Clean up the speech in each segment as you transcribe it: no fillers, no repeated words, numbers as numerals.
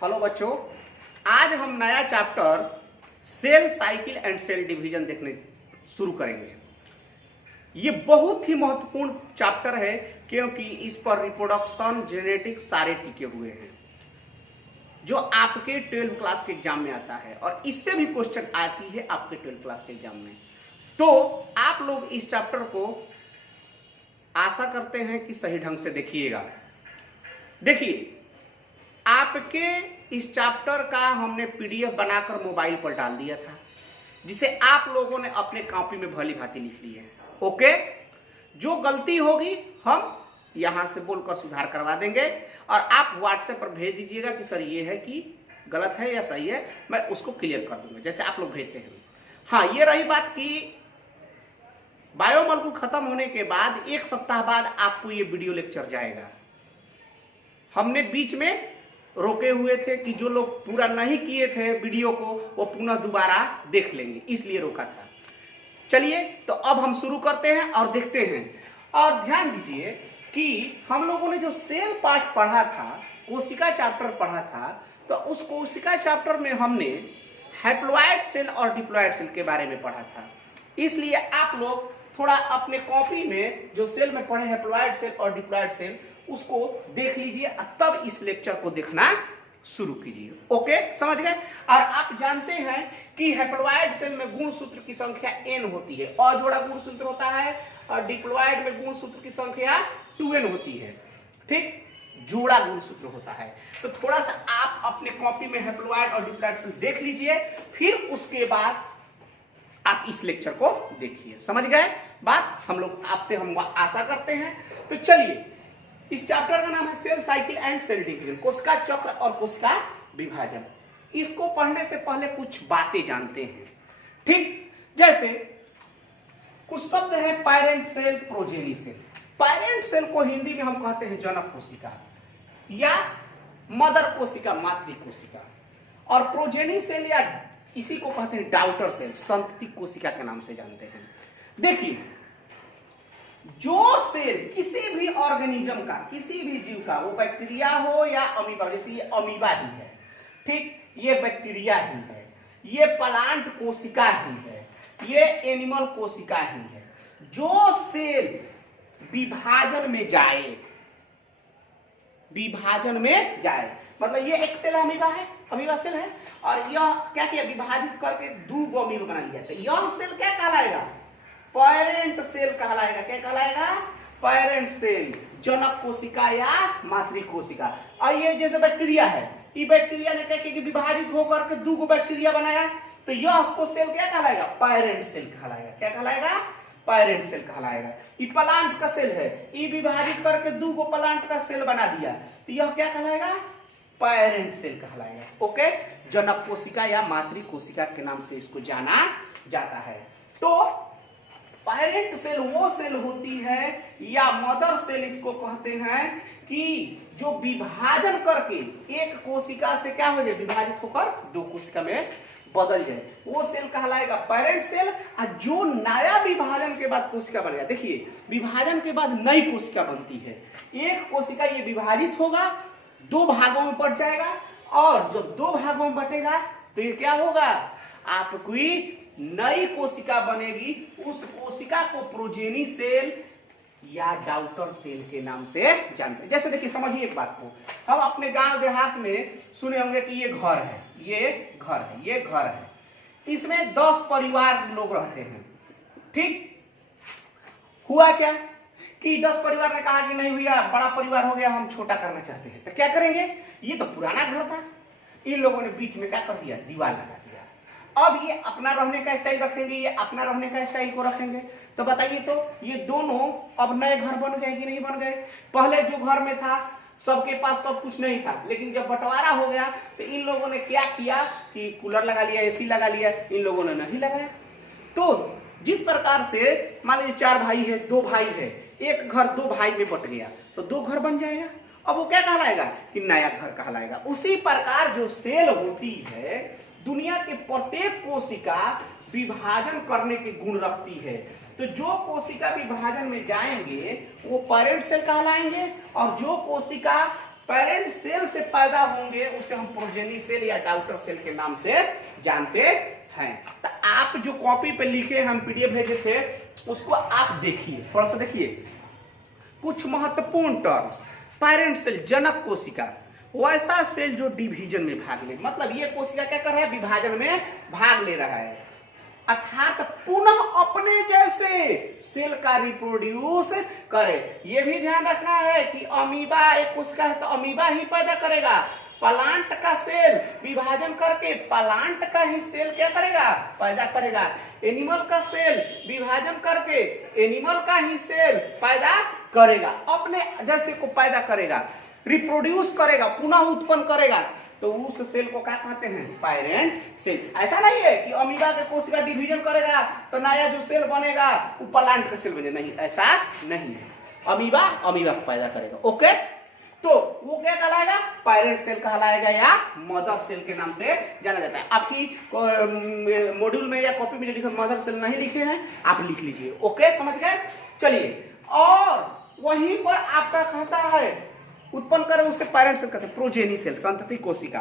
Hello बच्चों, आज हम नया chapter cell cycle and cell division देखने शुरू करेंगे। ये बहुत ही महत्वपूर्ण चैप्टर है क्योंकि इस पर रिप्रोडक्शन जेनेटिक्स सारे टिके हुए हैं जो आपके 12th क्लास के एग्जाम में आता है और इससे भी क्वेश्चन आती है आपके 12th क्लास के एग्जाम में। तो आप लोग इस चैप्टर को आशा करते हैं कि सही ढंग से देखिएगा। देखिए, आपके इस चैप्टर का हमने पीडीएफ बनाकर मोबाइल पर डाल दिया था जिसे आप लोगों ने अपने कॉपी में भली भांति लिख ली है। ओके, जो गलती होगी हम यहां से बोलकर सुधार करवा देंगे और आप व्हाट्सएप पर भेज दीजिएगा कि सर ये है कि गलत है या सही है, मैं उसको क्लियर कर दूंगा जैसे आप लोग भेजते हैं। हाँ, ये रही बात कि बायोमॉलिक्यूल खत्म होने के बाद एक सप्ताह बाद आपको ये वीडियो लेक्चर जाएगा। हमने बीच में रोके हुए थे कि जो लोग पूरा नहीं किए थे वीडियो को वो पुनः दोबारा देख लेंगे, इसलिए रोका था। चलिए तो अब हम शुरू करते हैं और देखते हैं। और ध्यान दीजिए कि हम लोगों ने जो सेल पार्ट पढ़ा था, कोशिका चैप्टर पढ़ा था, तो उस कोशिका चैप्टर में हमने हैप्लॉइड सेल और डिप्लॉइड सेल के बारे में पढ़ा था। इसलिए आप लोग थोड़ा अपने कॉपी में जो सेल में पढ़े हैप्लॉइड सेल और डिप्लॉइड सेल उसको देख लीजिए, तब इस लेक्चर को देखना शुरू कीजिए। ओके, समझ गए। और आप जानते हैं कि हैप्लॉइड सेल में गुणसूत्र की संख्या n होती है और जोड़ा गुणसूत्र होता है, और डिप्लॉइड में गुणसूत्र की संख्या 2n होती है। ठीक, जोड़ा गुणसूत्र होता है। तो थोड़ा सा आप अपने कॉपी में हैप्लॉइड और डिप्लॉइड सेल देख लीजिए, फिर उसके बाद आप इस लेक्चर को देखिए। समझ गए बात? हम लोग आपसे हम आशा करते हैं। तो चलिए, इस चैप्टर का नाम है cell cycle and cell division, कोशिका चक्र और कोशिका विभाजन। इसको पढ़ने से पहले कुछ बातें जानते हैं। ठीक, जैसे कुछ शब्द है parent cell, progeny cell. Parent cell को हिंदी में हम कहते हैं जनक कोशिका या मदर कोशिका, मातृ कोशिका, और प्रोजेनी सेल या इसी को कहते हैं डाउटर सेल, संतति कोशिका के नाम से जानते हैं। देखिए, जो सेल किसी भी ऑर्गेनिज्म का, किसी भी जीव का, वो बैक्टीरिया हो या अमीबा, जैसे ये अमीबा ही है, ठीक, ये बैक्टीरिया ही है, ये प्लांट कोशिका ही है, ये एनिमल कोशिका ही है। जो सेल विभाजन में जाए, विभाजन में जाए, मतलब ये एक सेल अमीबा है, अमीबा सेल है, और यह क्या किया, विभाजित करके दो अमीबा बना लिया, तो यह सेल क्या कहलाएगा? पैरेंट सेल कहलाएगा। क्या कहलाएगा? पैरेंट सेल, जनक कोशिका या मातृ कोशिका। और ये जैसे बैक्टीरिया है, ये बैक्टीरिया ने क्या किया, विभाजित होकर के दो बैक्टीरिया बनाया, तो यह को सेल क्या कहलाएगा? पैरेंट सेल कहलाएगा। क्या कहलाएगा? पैरेंट सेल कहलाएगा। ये प्लांट का सेल है, ये विभाजित करके दो प्लांट का सेल बना दिया, तो यह क्या कहलाएगा? पैरेंट सेल कहलाएगा। ओके, जनक कोशिका या मातृ कोशिका के नाम से इसको जाना जाता है। तो पैरेंट सेल वो सेल होती है या मदर सेल इसको कहते हैं कि जो विभाजन करके एक कोशिका से क्या हो जाए, विभाजित होकर दो कोशिका में बदल जाए, वो सेल कहलाएगा पैरेंट सेल। और जो नया विभाजन के बाद कोशिका बनेगा, देखिए विभाजन के बाद नई कोशिका बनती है, एक कोशिका ये विभाजित होगा, दो भागों में बट जाएगा, और जब दो भागों में बटेगा तो ये क्या होगा, आपकी नई कोशिका बनेगी। उस कोशिका को प्रोजेनी सेल या डाउटर सेल के नाम से जानते हैं। जैसे देखिए, समझिए एक बात को, हम अपने गांव देहात में सुने होंगे कि ये घर है, ये घर है, ये घर है, इसमें 10 परिवार लोग रहते हैं। ठीक, हुआ क्या कि 10 परिवार ने कहा कि नहीं भैया, बड़ा परिवार हो गया, हम छोटा करना चाहते हैं, तो क्या करेंगे? ये तो पुराना घर था, इन लोगों ने बीच में क्या कर दिया, दीवार लगा दिया। अब ये अपना रहने का स्टाइल रखेंगे, ये अपना रहने का स्टाइल को रखेंगे, तो बताइए तो ये दोनों अब नए घर बन गए कि नहीं बन गए? पहले जो घर में था सबके पास सब कुछ नहीं था, लेकिन जब बंटवारा हो गया तो इन लोगों ने क्या किया कि कूलर लगा लिया, एसी लगा लिया, इन लोगों ने नहीं लगाया। तो जिस प्रकार से मान लीजिए 4 भाई है, 2 भाई है, एक घर 2 भाई में बट गया, तो 2 घर बन जाएगा। अब वो क्या कहलाएगा कि नया घर कहलाएगा। उसी प्रकार जो सेल होती है, दुनिया के प्रत्येक कोशिका विभाजन करने के गुण रखती है, तो जो कोशिका विभाजन में जाएंगे वो पैरेंट सेल कहलाएंगे, और जो कोशिका पेरेंट सेल से पैदा होंगे उसे हम प्रोजेनी सेल या डॉटर सेल के नाम से जानते हैं। तो आप जो कॉपी पे लिखे हम पीडीएफ भेजे थे उसको आप देखिए, थोड़ा सा देखिए कुछ महत्वपूर्ण टर्म्स। पेरेंट सेल जनक कोशिका, वैसा सेल जो डिवीजन में भाग ले, मतलब ये कोशिका क्या कर रहा है, विभाजन में भाग ले रहा है, अर्थात पुनः अपने जैसे सेल का रिप्रोड्यूस करे। ये भी ध्यान रखना है कि अमीबा एक कोशिका है तो अमीबा ही पैदा करेगा, प्लांट का सेल विभाजन करके प्लांट का ही सेल क्या करेगा, पैदा करेगा। एनिमल का सेल विभाजन करके एनिमल का ही सेल पैदा करेगा, अपने जैसे को पैदा करेगा, रिप्रोड्यूस करेगा, पुनः उत्पन्न करेगा, तो उस सेल को क्या कहते हैं, पेरेंट सेल। ऐसा नहीं है कि अमीबा के कोशिका डिवीजन करेगा तो नया जो सेल बनेगा वो प्लांट का सेल बने, नहीं, ऐसा नहीं है। अमीबा अमीबा को पैदा करेगा, ओके। तो वो क्या कहलाएगा, पेरेंट सेल कहलाएगा या मदर सेल के नाम से जाना जाता है। आपकी मॉड्यूल में या कॉपी में जो लिखा मदर सेल नहीं लिखे हैं आप लिख लीजिए, ओके, समझ गए। चलिए, और वहीं पर आपका कहता है उत्पन्न करे उसे पेरेंट सेल कहते हैं, प्रोजेनी सेल संतति कोशिका।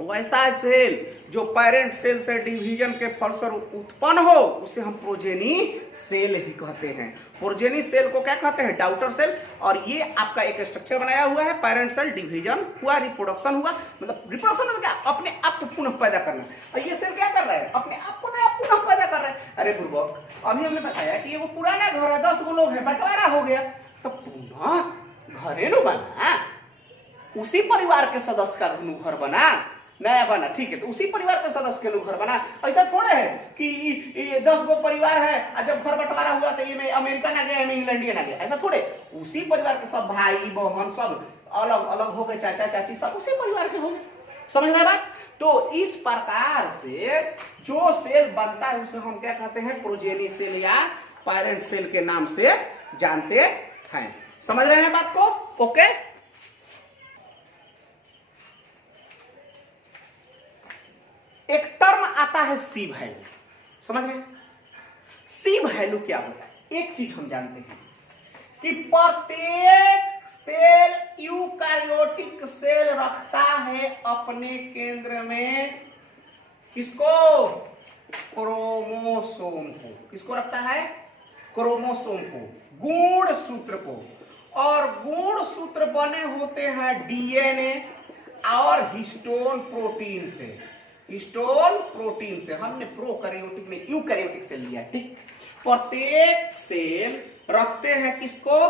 वैसा सेल जो पेरेंट सेल से डिवीजन के फलस्वरूप उत्पन्न हो उसे हम प्रोजेनी सेल ही कहते हैं। प्रोजेनी सेल को क्या कहते हैं, डॉटर सेल। और ये आपका एक स्ट्रक्चर बनाया हुआ है, पेरेंट सेल डिवीजन हुआ, रिप्रोडक्शन हुआ, मतलब रिप्रोडक्शन मतलब क्या, अपने आप को पुनः पैदा करना। और ये सेल क्या कर रहा है, अपने आप को नया पुनः पैदा कर रहा है। अरे बुर्बक, अभी हमने बताया कि ये वो पुराना घर है, 10 लोग हैं, बंटवारा हो गया, तो पुनः घरेलू बना, उसी परिवार के सदस्य का घर बना, नया बना, ठीक है, तो उसी परिवार के सदस्य के घर बना। ऐसा थोड़े है कि 10 गो परिवार है और जब घर बंटवारा हुआ तो ये में अमेरिकन आ गया, इंग्लैंडियन आ गया, ऐसा थोड़े। उसी परिवार के सब भाई बहन सब अलग अलग हो गए, चाचा चाची सब उसी परिवार के हो गए, समझ रहे बात। तो इस प्रकार से जो सेल बनता है उसे हम क्या कहते हैं, प्रोजेनी सेल या पेरेंट सेल के नाम से जानते हैं। समझ रहे हैं बात को, ओके। एक टर्म आता है सी वैल्यू, समझ रहे हैं। सी वैल्यू क्या होता है, एक चीज हम जानते हैं कि प्रत्येक सेल यूकारियोटिक सेल रखता है अपने केंद्र में किसको, क्रोमोसोम को। किसको रखता है, क्रोमोसोम को, गुण सूत्र को। और गुण सूत्र बने होते हैं डीएनए और हिस्टोन प्रोटीन से। हिस्टोन प्रोटीन से हमने प्रोकैरियोटिक में यूकैरियोटिक सेल लिया, ठीक। प्रत्येक सेल रखते हैं किसको,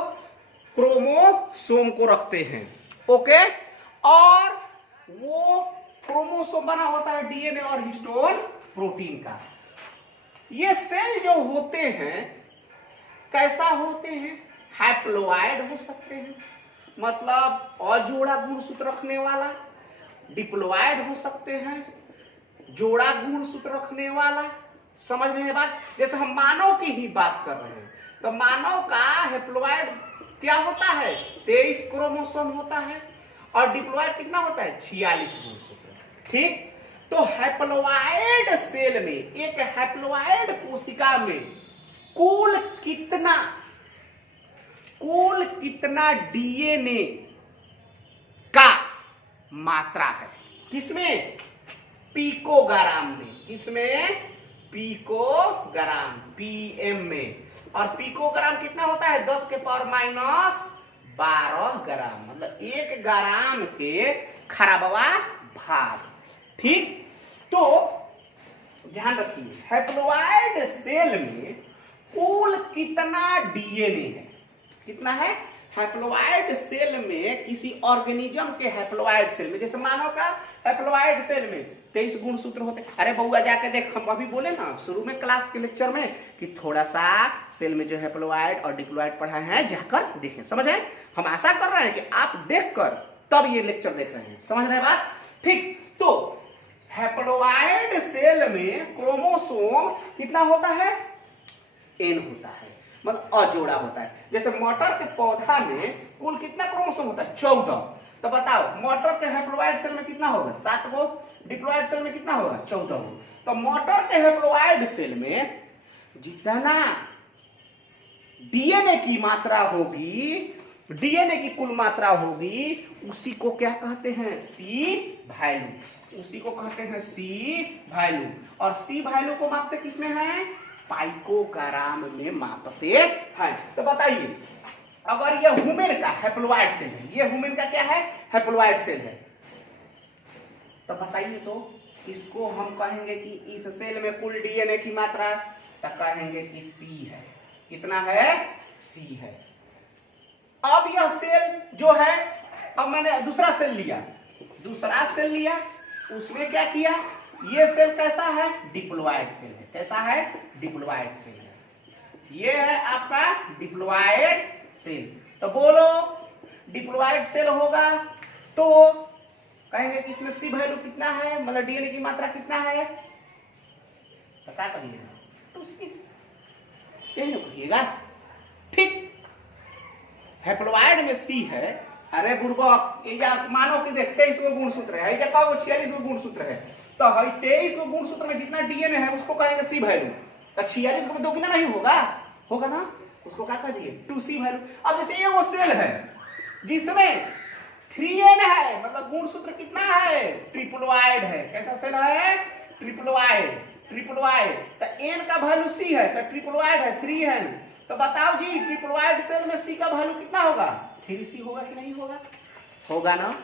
क्रोमोसोम को रखते हैं, ओके। और वो क्रोमोसोम बना होता है डीएनए और हिस्टोन प्रोटीन का। ये सेल जो होते हैं कैसा होते हैं, हैप्लोइड हो सकते हैं, मतलब अजोड़ा गुणसूत्र रखने वाला। डिप्लोइड हो सकते हैं, जोड़ा गुणसूत्र रखने वाला। समझ रहे हैं बात। जैसे हम मानव की ही बात कर रहे हैं तो मानव का हैप्लोइड क्या होता है, 23 क्रोमोसोम होता है, और डिप्लोइड कितना होता है, 46 गुणसूत्र, ठीक। तो हैप्लोइड सेल में, एक हैप्लोइड कोशिका में कुल कितना डीएनए का मात्रा है, किसमें, पिकोग्राम में। किसमें, पिकोग्राम, पीएम में। और पिकोग्राम कितना होता है, 10 के पावर -12 ग्राम, मतलब 1 ग्राम के खराबवा भाग, ठीक। तो ध्यान रखिए, हैप्लोइड सेल में कुल कितना डीएनए है, कितना है, हैप्लोइड सेल में, किसी ऑर्गेनिज्म के हैप्लोइड सेल में, जैसे मानव का हैप्लोइड सेल में 23 गुणसूत्र होते। अरे बउआ जाके देख, हम अभी बोले ना शुरू में क्लास के लेक्चर में कि थोड़ा सा सेल में जो हैप्लोइड और डिप्लोइड पढ़ाए हैं जाकर देखें, समझ रहे हैं। हम आशा कर रहे हैं कि आप देखकर तब ये लेक्चर देख रहे हैं, समझ रहे हैं बात, ठीक। तो हैप्लोइड सेल में क्रोमोसोम कितना होता है, N होता है, मतलब अजोड़ा होता है। जैसे मटर के पौधा में कुल कितना क्रोमोसोम होता है, 14। तो बताओ मटर के हैप्लोइड सेल में कितना होगा, 7 गो, डिप्लोइड सेल में कितना होगा, 14 गो। तो मटर के हैप्लोइड सेल में जितना डीएनए की मात्रा होगी डीएनए की कुल मात्रा होगी उसी को क्या कहते हैं, सी वैल्यू, उसी को कहते हैं सी वैल्यू। और सी वैल्यू को मापते किसमें है, पाइकोग्राम में मापते हैं। तो बताइए अगर यह ह्यूमन का हैप्लॉइड सेल है, ये ह्यूमन का क्या है, हैप्लॉइड सेल है, तो बताइए तो इसको हम कहेंगे कि इस सेल में कुल डीएनए की मात्रा, तो कहेंगे कि सी है। कितना है, सी है। अब यह सेल जो है, अब मैंने दूसरा सेल लिया, उसमें क्या किया, ये सेल कैसा है, डिप्लॉइड सेल है। कैसा है, डिप्लॉइड सेल है। ये है आपका डिप्लॉइड सेल। तो बोलो डिप्लॉइड सेल होगा तो कहेंगे कि इसमें सी वैल्यू कितना है, मतलब डीएनए की मात्रा कितना है, पता करिएगा तो यही कहिएगा। ठीक, हैप्लॉइड में सी है। अरे बुर्बक, मानो कि देख 23 गो गुणसूत्र है, 46 गो गुणसूत्र है, तो 23 गो गुणसूत्र में जितना डीएनए है उसको कहेंगे सी वैल्यू। तो 46 को दोगुना नहीं होगा ना, उसको क्या कह दिए, 2C वैल्यू। अब जैसे ये वो सेल है जिसमें 3N है, मतलब गुणसूत्र कितना है, ट्रिप्लॉइड है। कैसा सेल है, ट्रिप्लॉइड। तो N का वैल्यू C है, तो ट्रिप्लॉइड है 3N। तो बताओ जी ट्रिप्लॉइड सेल में C का वैल्यू कितना होगा, 3C होगा कि नहीं होगा, होगा ना।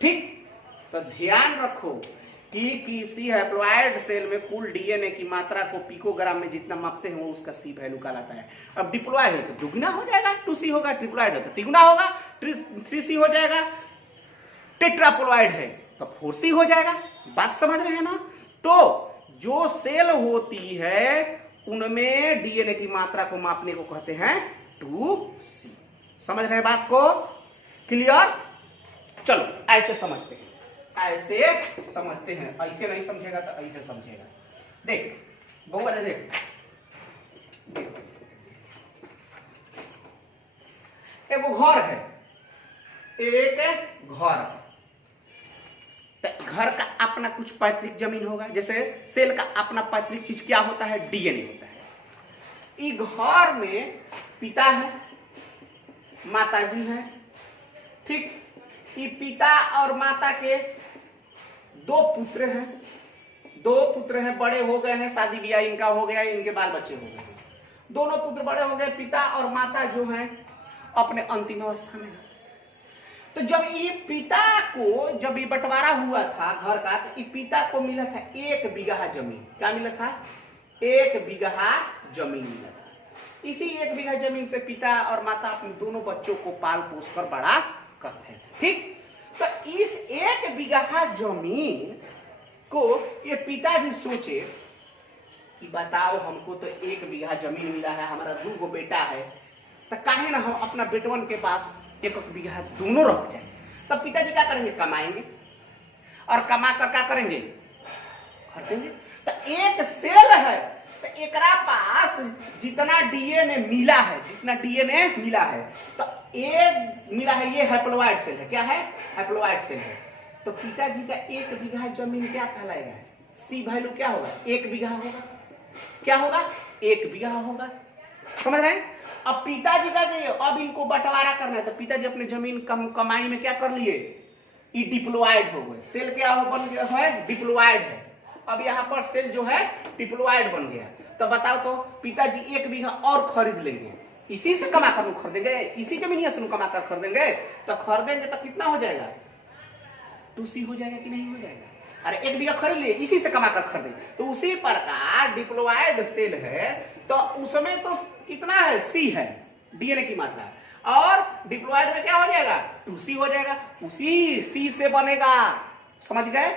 ठीक, तो ध्यान रखो कि किसी हैप्लॉइड सेल में कुल डीएनए की मात्रा को पिकोग्राम में जितना मापते हैं वो उसका सी वैल्यू कहलाता है। अब डिप्लॉइड है तो दुगुना हो जाएगा, 2C होगा, ट्रिप्लॉइड है तो तिगुना होगा, 3C हो जाएगा, टेट्राप्लॉइड है तो 4C हो जाएगा। बात समझ रहे हैं ना। तो जो सेल होती है उनमें डीएनए की मात्रा को मापने को कहते हैं 2C। समझ रहे हैं बात को, क्लियर। चलो ऐसे समझते हैं, ऐसे नहीं समझेगा तो ऐसे समझेगा। देख बहु, देख एक वो घर है, तो घर का अपना कुछ पैतृक जमीन होगा। जैसे सेल का अपना पैतृक चीज क्या होता है, डीएनए होता है। इस घर में पिता है, माताजी है। ठीक, ये पिता और माता के दो पुत्र हैं, बड़े हो गए हैं, शादी ब्याह इनका हो गया, इनके बाल बच्चे हो गए। दोनों पुत्र बड़े हो गए, पिता और माता जो हैं अपने अंतिम अवस्था में। तो जब ये पिता को, जब ये बंटवारा हुआ था घर का, तो ये पिता को मिला था 1 बीघा जमीन। क्या मिला था, 1 बीघा जमीन मिला था। इसी 1 बीघा जमीन से पिता और माता अपने दोनों बच्चों को पाल पोस कर बड़ा करते थे। ठीक, तो इस 1 बीघा जमीन को ये पिताजी सोचे कि बताओ हमको तो 1 बीघा जमीन मिला है, हमारा 2 बेटा है, तो काहे ना हम अपना बेटवन के पास 1 बीघा दोनों रख जाए। तब पिताजी क्या करेंगे, कमाएंगे, और कमा कर क्या करेंगे, खरीदेंगे। तो एक सेल है, तो एकरा पास जितना डीएनए मिला है, तो एक मिला है, ये हैप्लॉइड सेल है। क्या है, हैप्लॉइड सेल है। तो पिताजी का 1 बीघा जमीन क्या कहलाएगा, सी वैल्यू क्या होगा, 1 बीघा होगा। क्या होगा, 1 बीघा होगा। समझ रहे हैं। अब पिताजी का जो, अब इनको बंटवारा करना है, तो पिताजी अपने जमीन कमाई में क्या कर लिए, ये डिप्लॉइड हो गए। सेल क्या हो, बन गया है, डिप्लॉइड है। अब यहाँ पर सेल जो है डिप्लॉइड बन गया। तो बताओ तो पिताजी 1 बीघा और खरीद लेंगे, इसी से कमा कर खरीदेंगे, इसी जमीन से कमा कर खरीदेंगे। तो खरीदेंगे तो कितना हो जाएगा, 2C हो जाएगा कि नहीं हो जाएगा। अरे 1 बीघा खरीद लिए, इसी से कमा कर खरीदे। तो उसी प्रकार डिप्लॉइड सेल है, तो उसमें तो कितना है, C है डीएनए की मात्रा, और डिप्लॉइड में क्या हो जाएगा, 2C हो जाएगा, उसी C से बनेगा। समझ गए।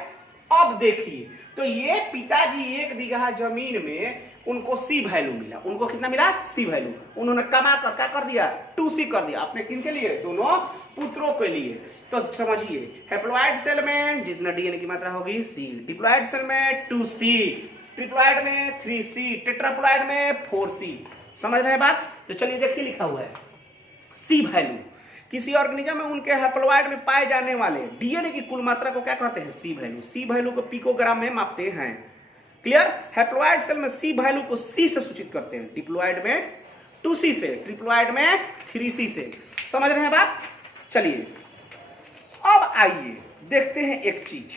अब देखिए, तो ये पिताजी 1 बीघा जमीन में उनको C वैल्यू मिला, उनको कितना मिला, C वैल्यू। उन्होंने कमा कर क्या कर दिया, 2C कर दिया अपने किनके लिए, दोनों पुत्रों के लिए। तो समझिए हैप्लॉइड सेल में जितना डीएनए की मात्रा होगी C, डिप्लॉइड सेल में 2C, ट्रिप्लॉइड में 3C, टेट्राप्लॉइड में 4C। समझ रहे हैं बात। तो चलिए देखिए लिखा हुआ है C वैल्यू। किसी ऑर्गेनिज्म में उनके हैप्लॉइड में पाए जाने वाले डीएनए की कुल मात्रा को क्या कहते हैं, C वैल्यू। C वैल्यू को पिकोग्राम में मापते हैं। क्लियर। हैप्लॉइड सेल में C वैल्यू को C से सूचित करते हैं, डिप्लॉइड में 2C सेल, ट्रिप्लोइड में 3C सेल। समझ रहे हैं बात? चलिए अब आइए देखते हैं एक चीज,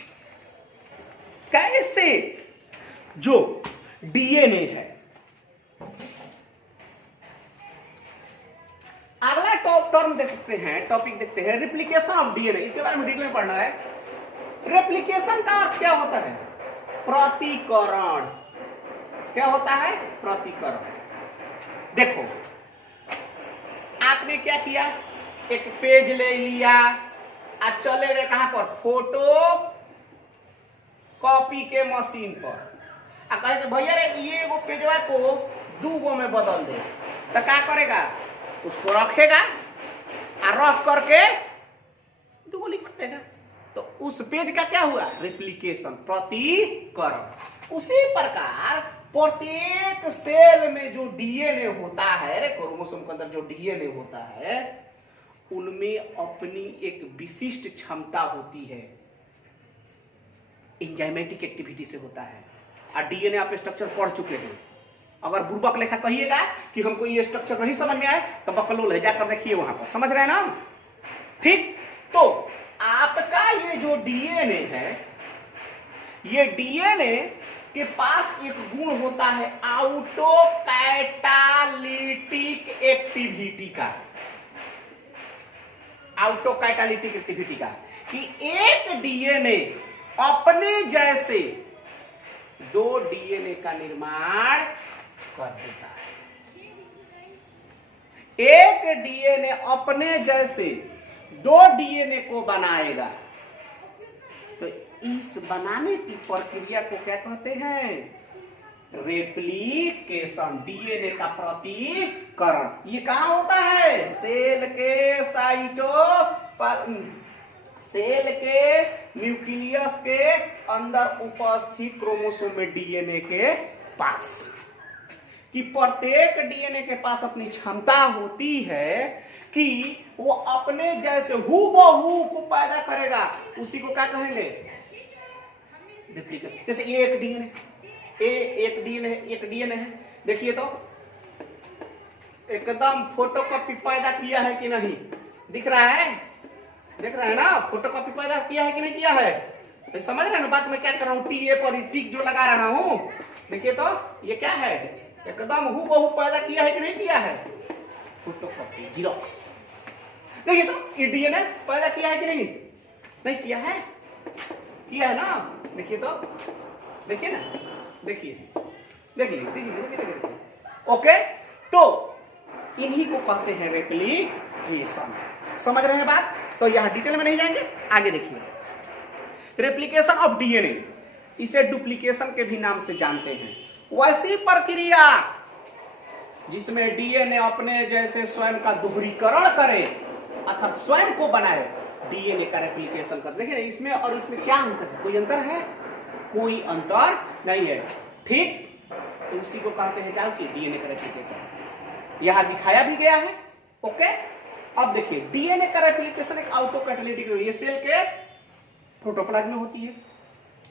कैसे जो डीएनए है, अगला टर्म देखते हैं, टॉपिक देखते हैं रेप्लिकेशन ऑफ डीएनए। इसके बारे में डिटेल में पढ़ना है। रेप्लिकेशन का अर्थ क्या होता है? प्रतिकरण। क्या होता है? प्रतिकरण। देखो आपने क्या किया, एक पेज ले लिया और चले गए कहां पर? फोटो कॉपी के मशीन पर। आ कहे भैया रे ये वो पेजवा को 2 गो में बदल दे, तो क्या करेगा? उसको रखेगा और रख करके 2 गो लिख देगा। तो उस पेज का क्या हुआ? रेप्लिकेशन, प्रतिकरण। उसी प्रकार प्रत्येक सेल में जो डीएनए होता है, क्रोमोसोम के अंदर जो डीएनए होता है, उनमें अपनी एक विशिष्ट क्षमता होती है, एंजाइमेटिक एक्टिविटी से होता है। और डीएनए आप स्ट्रक्चर पढ़ चुके हैं। अगर बुर्बक लेखा कहिएगा कि हमको ये स्ट्रक्चर नहीं समझ में आए तो बकलोल है, जाकर देखिए वहां पर। समझ रहे हैं ना? ठीक। तो आपका ये जो डीएनए है, ये डीएनए के पास एक गुण होता है ऑटो कैटालिटिक एक्टिविटी का। ऑटो कैटालिटिक एक्टिविटी का कि एक डीएनए अपने जैसे 2 डीएनए का निर्माण कर देता है। एक डीएनए अपने जैसे 2 डीएनए को बनाएगा। तो इस बनाने की प्रक्रिया को क्या कहते हैं? रेप्लिकेशन, डीएनए का प्रतिकरण। ये कहां होता है? सेल के सेल के न्यूक्लियस के अंदर उपस्थित क्रोमोसोम में डीएनए के पास। कि प्रत्येक डीएनए के पास अपनी क्षमता होती है कि वो अपने जैसे हूबहू को पैदा करेगा। उसी को क्या कहेंगे? रेप्लिकेशन। जैसे ये एक डीएनए है, देखिए तो एकदम फोटोकॉपी पैदा किया है कि नहीं? दिख रहा है? देख रहे हैं ना? फोटोकॉपी पैदा किया है कि नहीं किया है? तो समझ रहे हैं ना बात मैं क्या कर रहा हूँ? टीए पर टिक जो लगा रहा हूँ, देखिए तो ये क्या है? एकदम हूबहू पैदा किया है कि नहीं किया है? Photocopy, xerox. देखिए तो ये डीएनए पैदा किया है कि नहीं? नहीं किया है? किया है ना? देखिए तो, देखिए ना, देखिए। ओके, तो इन्हीं को कहते हैं रेप्लिकेशन। समझ रहे हैं बात? तो यहां डिटेल में नहीं जाएंगे, आगे देखिए। रेप्लिकेशन ऑफ डीएनए, इसे डुप्लीकेशन के भी नाम से जानते हैं। वैसी प्रक्रिया जिसमें डीएनए अपने जैसे स्वयं का दोहरीकरण करे अर्थात स्वयं को बनाए, डीएनए का रेप्लिकेशन कर। देखिए इसमें और इसमें क्या अंतर है? कोई अंतर है? कोई अंतर नहीं है। ठीक, तो उसी को कहते हैं क्या कि डीएनए का रेप्लिकेशन। यहां दिखाया भी गया है। ओके, अब देखिए डीएनए का रेप्लिकेशन एक ऑटो कैटालिटिक, ये सेल के प्रोटोप्लाज्म में होती है,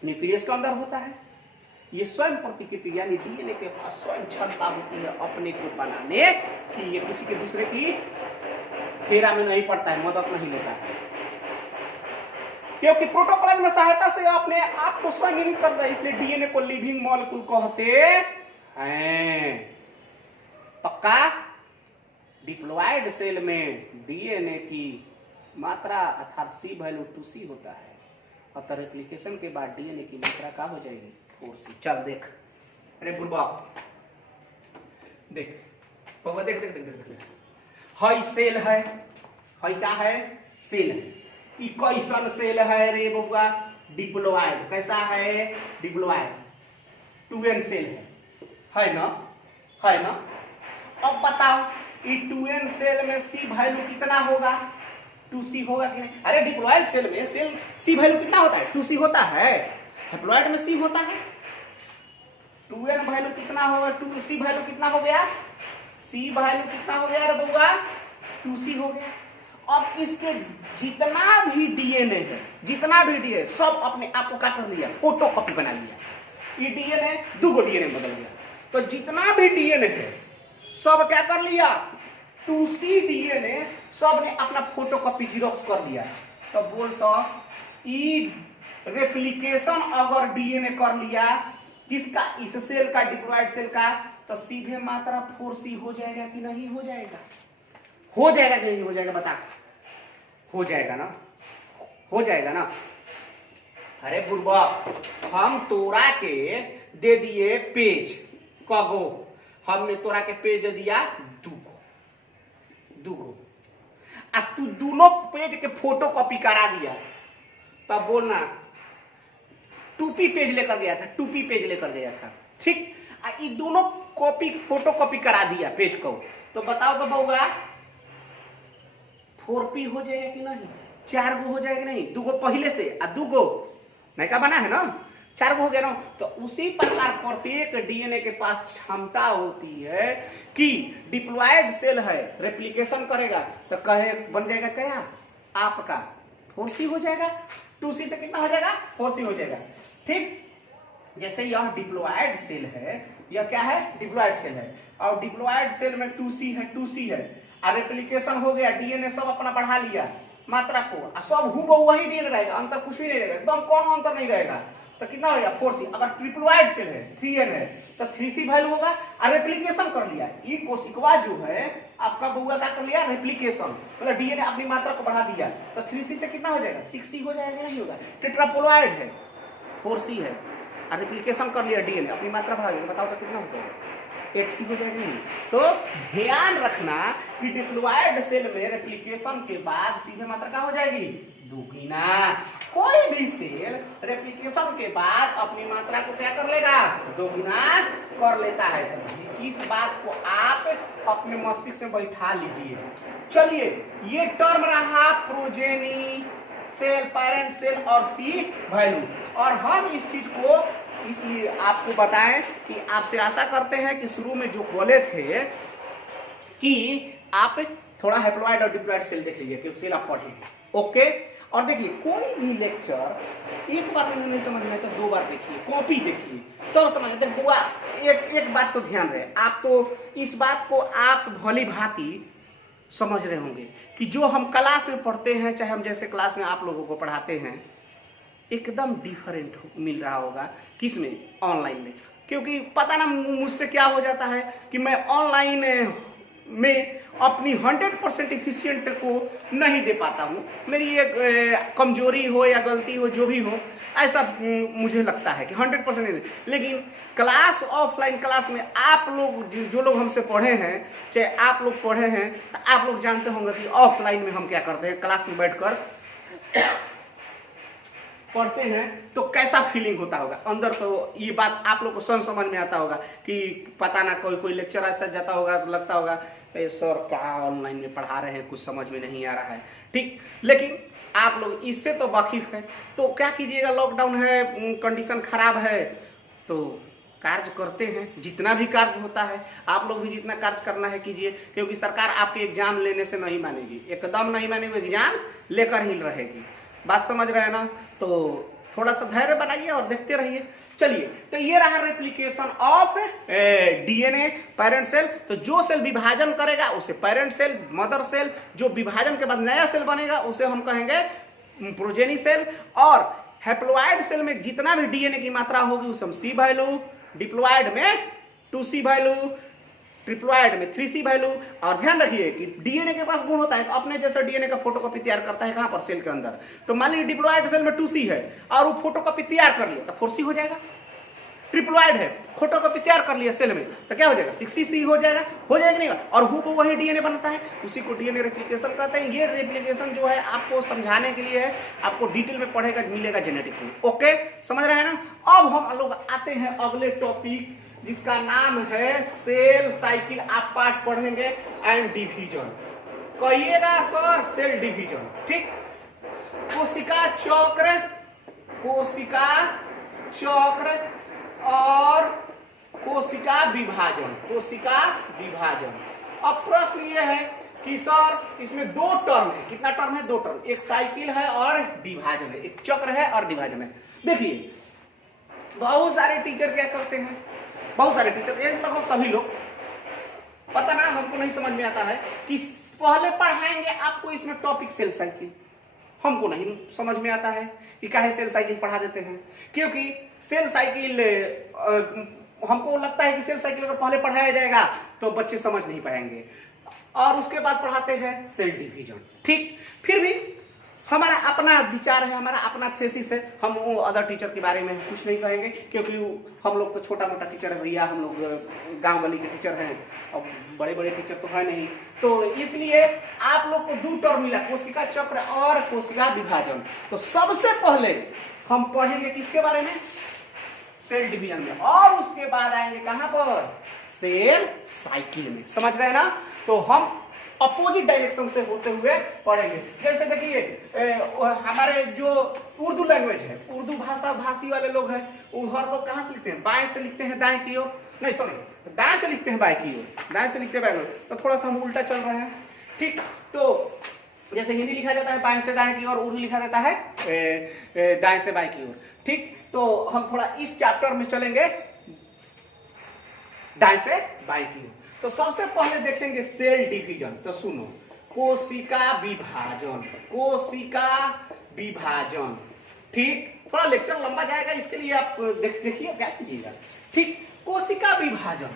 न्यूक्लियस के अंदर होता है। ये स्वयं प्रतिकृति यानी डीएनए के पास स्वयं क्षमता होती है अपने को बनाने की। ये किसी के दूसरे की फेरा में नहीं पड़ता है, मदद नहीं लेता है, क्योंकि प्रोटोप्लाज्म में सहायता से अपने आप को स्वयं निर्मित करता है। इसलिए डीएनए को लिविंग मॉलिक्यूल कहते हैं। पक्का? डिप्लॉयड सेल में डीएनए की मात्रा अर्थात C वैल्यू 2C होता है। अतः रेप्लिकेशन के बाद डीएनए की मात्रा क्या हो जाएगी? 4C। चल देख, अरे बुरबा देख, देख हाई सेल है, हाई क्या है? सेल है। ई कैसन सेल है रे बबुआ? डिप्लॉयड। कैसा है? डिप्लॉयड 2N सेल है ना? है ना? अब बताओ ई 2N सेल में C वैल्यू कितना होगा? 2C होगा कि नहीं? अरे डिप्लॉयड सेल में सेल C वैल्यू कितना होता है? 2C होता है। डिप्लॉयड में C होता है। 2N वैल्यू कितना होगा? 2C वैल्यू कितना हो गया? C वैल्यू कितना हो गया रे बबुआ? 2C हो गया। अब इसके जितना भी डीएनए है, जितना भी डीएनए सब अपने आप को क्या कर लिया? फोटोकॉपी बना लिया। ये डीएनए 2 डीएनए बदल गया। तो जितना भी डीएनए है सब क्या कर लिया, 2C DNA सब ने अपना फोटोकॉपी जीरोक्स कर लिया। तो बोलता ई रेप्लिकेशन अगर डीएनए कर लिया किसका, इस सेल का, डिप्लॉयड सेल का, तो सीधे मात्रा 4C हो जाएगा कि नहीं हो जाएगा? हो जाएगा कि नहीं हो जाएगा बता? हो जाएगा ना, हो जाएगा ना। अरे बुर्बा, हम तोरा के दे दिए पेज कगो, हमने तोरा के पेज दे दिया दूगो, आ तू दोनों पेज के फोटो कॉपी करा दिया, तब बोलना 2P पेज लेकर गया था, 2P पेज लेकर गया था, ठीक। ये दोनों कॉपी फोटो कॉपी करा दिया पेज को, तो बताओ तो बउआ 4P हो जाएगा कि नहीं? 4 गो हो जाएगा नहीं? 2 गो पहले से आ 2 गो नहीं का बना है ना, 4 गो हो गया ना। तो उसी प्रकार प्रत्येक डीएनए के पास क्षमता होती है कि डिप्लॉयड सेल है, रेप्लिकेशन करेगा तो कहे बन जाएगा क्या आपका 4C हो जाएगा, 2C से कितना हो जाएगा 4C हो जाएगा, ठीक। जैसे यह डिप्लॉयड सेल है, यह क्या है डिप्लॉयड सेल है, और डिप्लॉयड सेल में 2C है, और रेप्लिकेशन हो गया, डीएनए सब अपना बढ़ा लिया मात्रा को, सब हूबहू वही डीएनए रहेगा, अंतर कुछ भी नहीं रहेगा, एकदम कौन अंतर नहीं रहेगा। तो कितना हो गया 4C। अगर ट्रिप्लॉयड सेल है 3N है तो 3C वैल्यू होगा, और रेप्लिकेशन कर लिया, ये कोशिकवा जो है आपका बउआ क्या कर लिया रेप्लिकेशन, मतलब डीएनए अपनी मात्रा को बढ़ा दिया, तो 3C से कितना हो जाएगा 6C हो जाएगा नहीं होगा। टेट्रापोलॉइड है 4C है, और रेप्लिकेशन कर लिया डीएनए अपनी मात्रा बढ़ा दिया, बताओ तो कितना हो जाएगा 8C हो जाएगा नहीं। तो ध्यान रखना कि डिप्लॉयड सेल में रेप्लिकेशन के बाद सीधे मात्रा क्या हो जाएगी दुगुना। कोई भी सेल रेप्लिकेशन के बाद अपनी मात्रा को क्या कर लेगा दोगुना कर लेता है। तो इस बात को आप अपने मस्तिष्क में बैठा लीजिए। चलिए, ये टर्म रहा प्रोजेनी सेल, पेरेंट सेल और सी वैल्यू, और हम इस चीज को इसलिए आपको बताएं कि आपसे आशा करते हैं कि शुरू में जो बोले थे कि आप थोड़ा हैप्लॉइड और डिप्लॉइड सेल देख लीजिए, क्योंकि सेल आप पढ़ेंगे, ओके। और देखिए कोई भी लेक्चर एक बार में नहीं समझ में तो 2 बार देखिए, कॉपी देखिए तो समझ लेते बुआ। एक बात तो ध्यान रहे, आप तो इस बात को आप भली भांति समझ रहे होंगे कि जो हम क्लास में पढ़ते हैं, चाहे हम जैसे क्लास में आप लोगों को पढ़ाते हैं, एकदम डिफरेंट मिल रहा होगा किसमें ऑनलाइन में। क्योंकि पता ना मुझसे क्या हो जाता है कि मैं ऑनलाइन में अपनी 100% इफिशिएंट को नहीं दे पाता हूँ, मेरी एक कमजोरी हो या गलती हो जो भी हो, ऐसा मुझे लगता है कि 100% नहीं। लेकिन क्लास ऑफलाइन क्लास में आप लोग जो लोग हमसे पढ़े हैं, चाहे आप लोग पढ़े हैं, तो आप लोग जानते होंगे कि ऑफलाइन में हम क्या करते हैं, क्लास में बैठकर पढ़ते हैं तो कैसा फीलिंग होता होगा अंदर। तो ये बात आप लोग को स्वयं समझ में आता होगा कि पता ना कोई लेक्चर ऐसा जाता होगा तो लगता होगा सर क्या ऑनलाइन में पढ़ा रहे हैं, कुछ समझ में नहीं आ रहा है, ठीक। लेकिन आप लोग इससे तो वाकिफ है, तो क्या कीजिएगा, लॉकडाउन है, कंडीशन खराब है, तो कार्य करते हैं, जितना भी कार्य होता है आप लोग भी जितना कार्य करना है कीजिए, क्योंकि सरकार आपके एग्जाम लेने से नहीं मानेगी, एकदम नहीं मानेगी, एग्जाम लेकर ही रहेगी। बात समझ रहे हैं ना? तो थोड़ा सा धैर्य बनाइए और देखते रहिए। चलिए, तो ये रहा replication of DNA parent cell. तो जो सेल विभाजन करेगा उसे पेरेंट सेल, मदर सेल, जो विभाजन के बाद नया सेल बनेगा उसे हम कहेंगे प्रोजेनी सेल, और हैप्लॉइड सेल में जितना भी डीएनए की मात्रा होगी उसे हम सी वैल्यू, डिप्लॉइड में 2C वैल्यू, ट्रिप्लॉइड में 3C वैल्यू। और ध्यान रखिए कि डीएनए के पास गुण होता है, अपने जैसा डीएनए का फोटोकॉपी तैयार करता है कहां पर, सेल के अंदर। तो मान लीजिए डिप्लॉइड सेल में 2C है और वो फोटोकॉपी तैयार कर लिया तो 4C हो जाएगा। ट्रिप्लॉइड है, फोटोकॉपी तैयार कर लिया सेल में तो क्या हो जाएगा 6C हो जाएगा, हो जाएगा नहीं। और हूबहू वही डीएनए बनता है, उसी को डीएनए रेप्लिकेशन कहते हैं। ये रेप्लिकेशन जो है आपको समझाने के लिए है, आपको डिटेल में पढ़ेगा मिलेगा जेनेटिक्स में, ओके, समझ रहे हैं ना। अब हम लोग आते हैं अगले टॉपिक जिसका नाम है सेल साइकिल। आप पार्ट पढ़ेंगे एंड डिवीजन, कहिएगा सर सेल डिवीजन, ठीक। कोशिका चक्र, कोशिका चक्र और कोशिका विभाजन, कोशिका विभाजन। अब प्रश्न यह है कि सर इसमें 2 टर्म है, कितना टर्म है 2 टर्म, एक साइकिल है और विभाजन है, एक चक्र है और विभाजन है। देखिए बहुत सारे टीचर क्या करते हैं, बहुत सारे टीचर लगभग सभी लोग पता ना, हमको नहीं समझ में आता है कि पहले पढ़ाएंगे आपको इसमें टॉपिक सेल साइकिल, हमको नहीं समझ में आता है कि काहे सेल साइकिल पढ़ा देते हैं, क्योंकि सेल साइकिल हमको लगता है कि सेल साइकिल अगर पहले पढ़ाया जाएगा तो बच्चे समझ नहीं पाएंगे, और उसके बाद पढ़ाते हैं सेल डिवीजन। ठीक, फिर भी हमारा अपना विचार है, हमारा अपना थेसिस है, हम वो अदर टीचर के बारे में कुछ नहीं कहेंगे, क्योंकि हम लोग तो छोटा मोटा टीचर है भैया, हम लोग गांव गली के टीचर हैं, अब बड़े बड़े टीचर तो है नहीं। तो इसलिए आप लोग को 2 टर्म मिला, कोशिका चक्र और कोशिका विभाजन। तो सबसे पहले हम पढ़ेंगे किसके बारे में, सेल डिवीजन में, और उसके बाद आएंगे कहां पर, सेल साइकिल में। समझ रहे हैं ना? तो हम अपोजिट डायरेक्शन से होते हुए पढ़ेंगे। जैसे देखिए हमारे जो उर्दू लैंग्वेज है, उर्दू भाषा भाषी वाले लोग हैं, वो हर लोग कहां से लिखते हैं, बाएं से लिखते हैं दाएं की ओर, नहीं सॉरी, दाएं से लिखते हैं बाएं की ओर, दाएं से लिखते हैं बाएं की ओर। तो थोड़ा सा हम उल्टा चल रहे हैं। ठीक, तो जैसे हिंदी लिखा जाता है बाएं से दाएं की ओर, उर्दू लिखा जाता है दाएं से बाएं की ओर। ठीक, तो हम थोड़ा इस चैप्टर में चलेंगे दाएं से बाएं की ओर। तो सबसे पहले देखेंगे सेल डिवीजन। तो सुनो, कोशिका विभाजन, कोशिका विभाजन। ठीक, थोड़ा लेक्चर लंबा जाएगा, इसके लिए आप देखिए क्या कीजिएगा। ठीक, कोशिका विभाजन,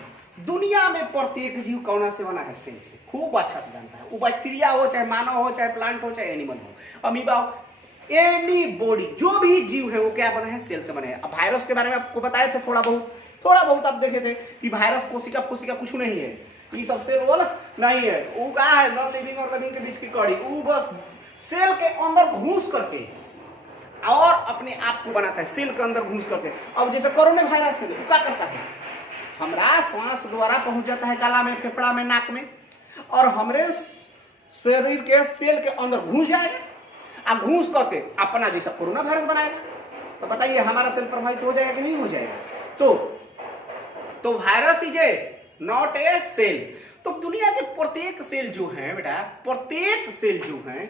दुनिया में प्रत्येक जीव कौन से बना है, सेल से। खूब अच्छा से जानता है, वो बैक्टीरिया हो, चाहे मानव हो, चाहे प्लांट हो, चाहे एनिमल हो, अमीबा हो, एनी बॉडी, जो भी जीव है वो क्या बने हैं, सेल से बने हैं। अब वायरस के बारे में आपको बताए थे थोड़ा बहुत आप देखे थे कि वायरस कोशिका कुछ नहीं है, ये सब सेल वाला नहीं है, वो क्या है, नॉन लिविंग और लिविंग के बीच की कड़ी, वो बस सेल के अंदर घुस करके और अपने आप को बनाता है, सेल के अंदर घुस करके। अब जैसे कोरोना वायरस है, वो क्या करता है, हमारा श्वास द्वारा पहुंच जाता है गला में, फेफड़ा में, नाक में, और हमारे शरीर के सेल के अंदर घुस जाएगा, अब घुस करके अपना जैसा कोरोना वायरस बनाएगा। तो बताइए हमारा सेल प्रभावित हो जाएगा कि नहीं हो जाएगा? तो virus is a not a cell. तो दुनिया के प्रत्येक सेल जो है बेटा, प्रत्येक सेल जो है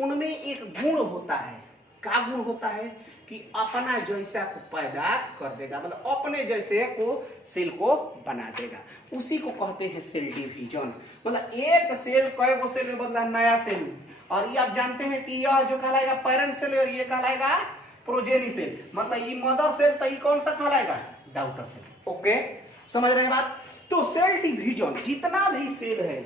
उनमें एक गुण होता है। क्या गुण होता है कि अपना जैसा को पैदा कर देगा, मतलब अपने जैसे को सेल को बना देगा, उसी को कहते हैं सेल डिवीजन। मतलब एक सेल कई गो सेल में बदला नया सेल, और ये आप जानते हैं कि यह जो कहलाएगा पेरेंट सेल और ये कहलाएगा प्रोजेनी सेल। मतलब ये मदर सेल, तो ये कौन सा कहलाएगा, डॉटर सेल। ओके, समझ रहे हैं बात? तो सेल डिवीजन, जितना भी सेल है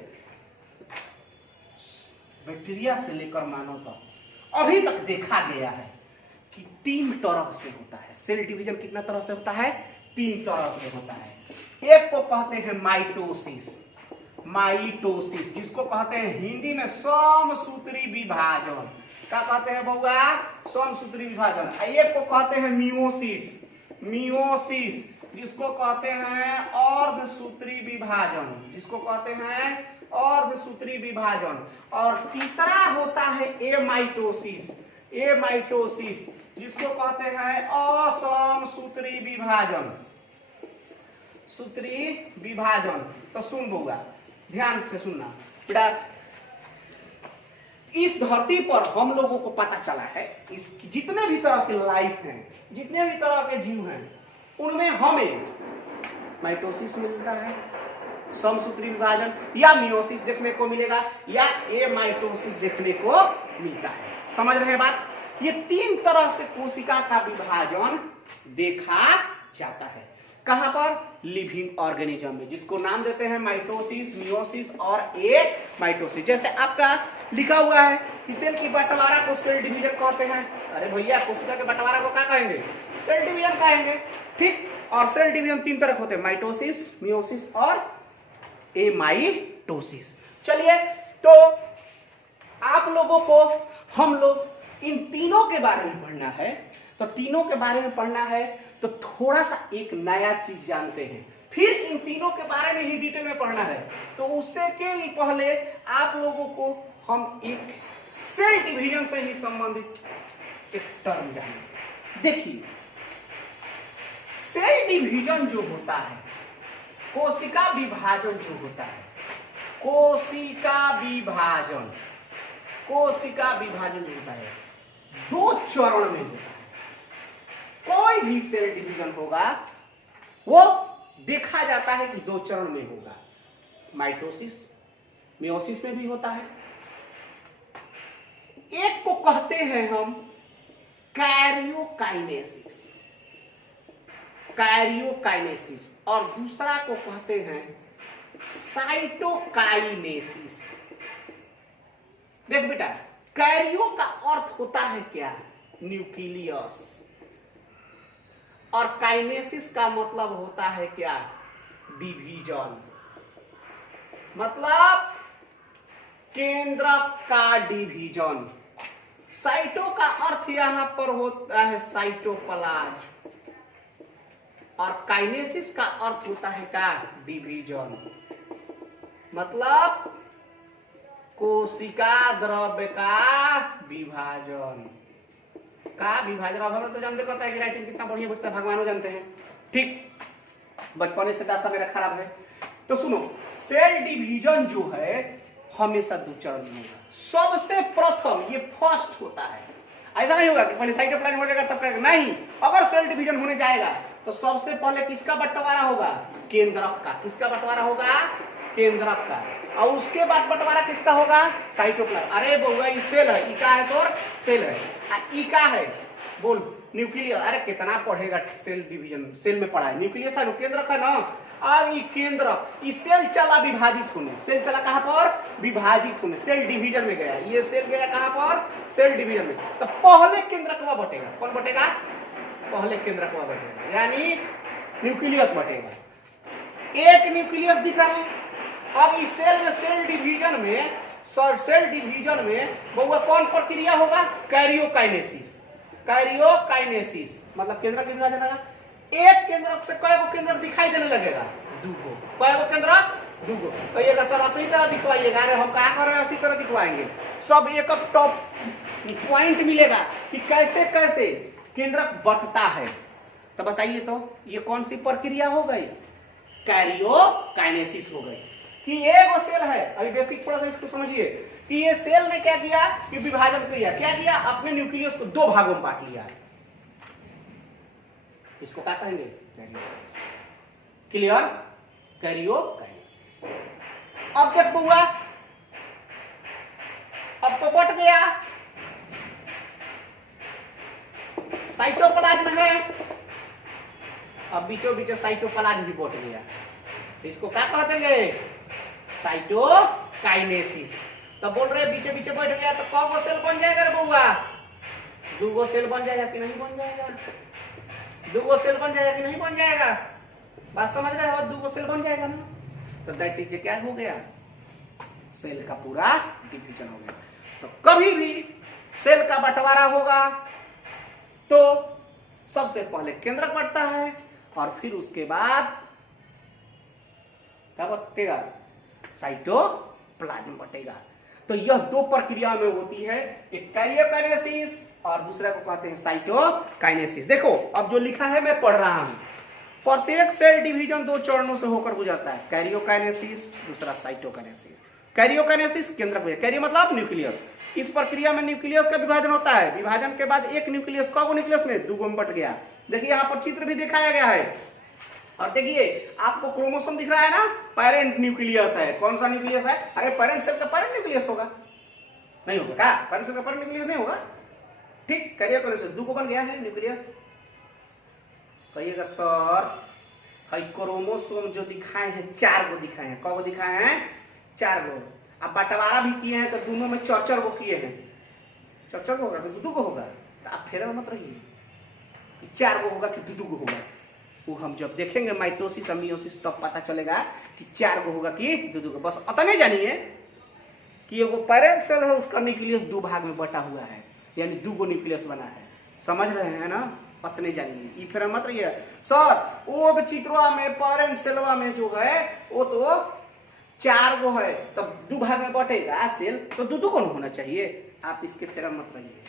बैक्टीरिया से लेकर मानव तक अभी तक देखा गया है कि 3 तरह से होता है। सेल डिवीजन कितना तरह से होता है, 3 तरह से होता है। एक को कहते हैं माइटोसिस, माइटोसिस जिसको कहते हैं हिंदी में समसूत्री विभाजन। क्या कहते हैं बउआ, समसूत्री विभाजन। एक को कहते हैं मियोसिस, मियोसिस जिसको कहते हैं अर्धसूत्री विभाजन, जिसको कहते हैं अर्धसूत्री विभाजन। और तीसरा होता है एमाइटोसिस, एमाइटोसिस जिसको कहते हैं असमसूत्री विभाजन, सूत्री विभाजन। तो सुन बउआ, ध्यान से सुनना बेटा, इस धरती पर हम लोगों को पता चला है इस जितने भी तरह के लाइफ हैं, जितने भी तरह के जीव हैं, उनमें हमें माइटोसिस मिलता है, समसूत्री विभाजन, या मियोसिस देखने को मिलेगा, या एमाइटोसिस देखने को मिलता है। समझ रहे हैं बात? ये 3 तरह से कोशिका का विभाजन देखा जाता है। कहां पर, लिविंग ऑर्गेनिज्म में, जिसको नाम देते हैं माइटोसिस, मियोसिस और एमाइटोसिस। जैसे आपका लिखा हुआ है कि सेल की बंटवारा को सेल डिवीजन कहते हैं। अरे भैया, कोशिका के बंटवारा को क्या कहेंगे, सेल डिवीजन कहेंगे। ठीक, और सेल डिवीजन 3 तरह होते हैं, माइटोसिस, मियोसिस और एमाइटोसिस। चलिए, तो आप लोगों को हम लोग इन तीनों के बारे में पढ़ना है। तो तीनों के बारे में पढ़ना है तो थोड़ा सा एक नया चीज जानते हैं, फिर इन तीनों के बारे में ही डिटेल में पढ़ना है। तो उससे के लिए पहले आप लोगों को हम एक सेल डिवीजन से ही संबंधित एक टर्म जानेंगे। देखिए, सेल डिवीजन जो होता है, कोशिका विभाजन जो होता है, कोशिका विभाजन, कोशिका विभाजन जो होता है 2 चरण में होता है। कोई भी सेल डिवीजन होगा वो देखा जाता है कि 2 चरण में होगा। माइटोसिस, मियोसिस में भी होता है। एक को कहते हैं हम कैरियोकाइनेसिस, कैरियोकाइनेसिस, और दूसरा को कहते हैं साइटोकाइनेसिस। देख बेटा, कैरियो का अर्थ होता है क्या? न्यूक्लियस, और काइनेसिस का मतलब होता है क्या? डिवीजन, मतलब केंद्रक का डिवीजन। साइटो का अर्थ यहां पर होता है साइटोप्लाज्म, और काइनेसिस का अर्थ होता है क्या? डिवीजन, मतलब कोशिका द्रव्य का विभाजन। का विभाजन अब हम तो जानते करता है कि राइटिंग कितना बढ़िया बढ़ता है, भगवान जानते हैं। ठीक, बचपन से दशा मेरा खराब है। तो सुनो, सेल डिवीजन जो है हमेशा दो चरण में होगा। सबसे प्रथम ये फर्स्ट होता है, ऐसा नहीं होगा कि पहले साइटोप्लाज्म हो जाएगा तब करेगा, नहीं। अगर सेल डिवीजन होने जाएगा तो सबसे पहले किसका बंटवारा होगा? केंद्रक का। किसका बंटवारा होगा? केंद्रक का। और उसके बाद बंटवारा किसका होगा? साइटोप्लाज्म। अरे बउआ, ई सेल है, ई का है तोर सेल है, ई का है बोल न्यूक्लियस। अरे कितना पढ़ेगा सेल डिवीजन, सेल में पढ़ा है न्यूक्लियस है, केंद्रक है ना। अब ये केंद्र, ये सेल चला विभाजित होने, सेल चला कहां पर? विभाजित होने, सेल डिवीजन में गया। ये सेल गया कहां पर? सेल डिवीजन में। तो पहले केंद्रक बटेगा, कौन बटेगा? पहले केंद्रक बटेगा, यानी न्यूक्लियस बटेगा। एक न्यूक्लियस दिख रहा है। अब इस सेल में, सेल डिवीजन में बउआ कौन प्रक्रिया होगा? कैरियोकाइनेसिस। कैरियोकाइनेसिस मतलब केंद्रक के विभाजन होगा। एक केंद्रक से कई गो केंद्रक दिखाई देने लगेगा? दूगो। कई गो केंद्रक? दूगो। कहिएगा सर ऐसी तरह दिखवाइएगा। अरे हम क्या कर रहे हैं, ऐसी तरह दिखवाएंगे। सब एक टॉप पॉइंट मिलेगा कि कैसे कैसे केंद्रक बंटता है। तो बताइए तो ये कौन सी प्रक्रिया हो गई? कैरियोकाइनेसिस हो गई। कि एक सेल है, अभी बेसिक थोड़ा सा इसको समझिए, कि ये सेल ने क्या किया कि विभाजन किया। क्या किया? अपने न्यूक्लियस को दो भागों में बांट लिया। इसको क्या कहेंगे? कैरियोकाइनेसिस। क्लियर? कैरियोकाइनेसिस। अब देख बुआ, अब तो बट गया, साइटोप्लाज्म है, अब बीचों बीचों साइटोप्लाज्म भी बट गया। इसको क्या कहते हैं? साइटोकाइनेसिस। तो बोल रहे बीचे बीचे बैठ गया तो कौन सेल बन जाएगा रे बउआ? दूगो सेल बन जाएगा कि नहीं बन जाएगा? दूगो सेल बन जाएगा कि नहीं बन जाएगा? बात समझ रहे हो? दूगो सेल बन जाएगा ना। तो दैट इज क्या हो गया? सेल का पूरा डिवीजन हो गया। तो कभी भी सेल का बंटवारा होगा तो सबसे पहले केंद्रक बढ़ता है और फिर उसके बाद क्या बटेगा? साइटोप्लाज्म बटेगा। तो यह दो प्रक्रिया में होती है, एक कैरियोकाइनेसिस और दूसरा को कहते हैं साइटोकाइनेसिस। देखो अब जो लिखा है मैं पढ़ रहा हूं। प्रत्येक सेल डिवीजन दो चरणों से होकर गुजरता है, कैरियोकाइनेसिस, दूसरा साइटोकाइनेसिस। कैरियोकाइनेसिस केंद्रक, कैरियो मतलब न्यूक्लियस। इस प्रक्रिया में न्यूक्लियस का विभाजन होता है। विभाजन के बाद एक न्यूक्लियस कौन न्यूक्लियस में? दूगो में बट गया। देखिए यहाँ पर चित्र भी दिखाया गया है, और देखिए आपको क्रोमोसोम दिख रहा है ना, पेरेंट न्यूक्लियस है। कौन सा न्यूक्लियस है? अरे पेरेंट सेल का पेरेंट न्यूक्लियस होगा, नहीं होगा क्या? पेरेंट सेल का पेरेंट न्यूक्लियस नहीं होगा। ठीक, कैरियोकाइनेसिस दूगो बन गया है न्यूक्लियस। कहिएगा सर हई क्रोमोसोम जो दिखाए हैं 4 गो दिखाए हैं। कौ गो दिखाए हैं? 4 गो। अब बंटवारा भी किए हैं तो दोनों में 4-4 गो किए हैं। 4-4 गो होगा कि 2-2 गो होगा? तो आप फेर मत रहिए कि 4 गो होगा कि 2-2 गो होगा। वो हम जब देखेंगे माइटोसिस और मियोसिस तब पता चलेगा कि 4 गो होगा कि 2-2 गो। बस अतने जानिए कि एगो पेरेंट सेल है, उसका न्यूक्लियस 2 भाग में बटा हुआ है, यानी 2 गो न्यूक्लियस बना है। समझ रहे हैं ना? अतने जानिए, ये फिर मत रहिए सर वो चित्रवा में पेरेंट सेलवा में जो है वो तो 4 गो है, तब 2 भाग में बटेगा सेल, तो 2-2 गो होना चाहिए। आप इसके फेरा मत रहिए,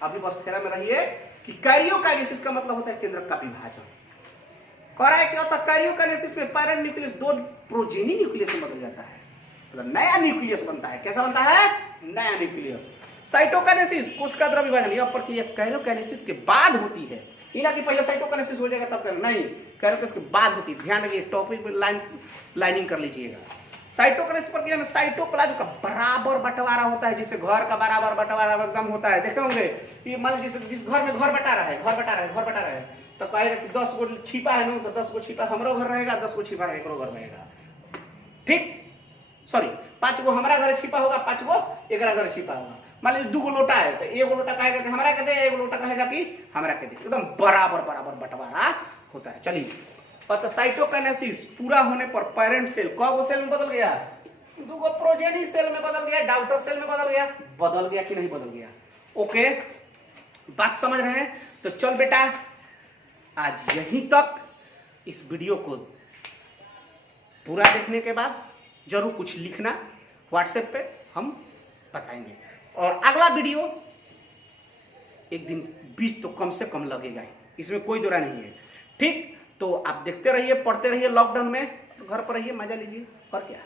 अभी बस फेरा में रहिए कि कैरियोकाइनेसिस का मतलब होता है केंद्रक का विभाजन। क्या होता है कैरियोकाइनेसिस में? पेरेंट न्यूक्लियस 2 प्रोजेनी न्यूक्लियस में बदल जाता है, मतलब नया न्यूक्लियस बनता है। कैसा बनता है? नया न्यूक्लियस। साइटोकाइनेसिस कोशिका द्रव्य विभाजन, यह प्रक्रिया कैरियोकाइनेसिस के बाद होती है। इना कि पहले साइटोकिनेसिस हो जाएगा तब करें, नहीं, कह रहे उसके बाद होती है। ध्यान रखिए, टॉपिक में लाइनिंग कर लीजिएगा। साइटोकिनेसिस प्रक्रिया में साइटोप्लाज्म का बराबर बंटवारा होता है, जिससे घर का बराबर बंटवारा एकदम होता है। देखे होंगे कि मान लीजिए जिस घर में घर बटा रहा है तो कहेगा कि 10 गो छिपा है ना, तो 10 गो छिपा हमरो घर रहेगा, 10 गो छिपा एकरो घर रहेगा, ठीक, सॉरी 5 गो हमारा घर छिपा होगा, 5 गो एकरा घर छिपा होगा। मान लीजिए 2 गो लोटा है तो 1 गो लोटा कहेगा कि हमारा के दे, 1 गो लोटा कहेगा कि हमारा के दे, एकदम बराबर बराबर बंटवारा होता है। चलिए, और तो साइटोकाइनेसिस पूरा होने पर पेरेंट सेल कौन सेल में बदल गया? 2 गो प्रोजेनी सेल में बदल गया, डॉटर सेल में बदल गया कि नहीं बदल गया? ओके, बात समझ रहे हैं? तो चल बेटा, आज यहीं तक। इस वीडियो को पूरा देखने के बाद जरूर कुछ लिखना, व्हाट्सएप पे हम बताएंगे। और अगला वीडियो एक दिन 20 तो कम से कम लगेगा, इसमें कोई दोरा नहीं है, ठीक। तो आप देखते रहिए, पढ़ते रहिए, लॉकडाउन में घर पर रहिए, मजा लीजिए, और क्या।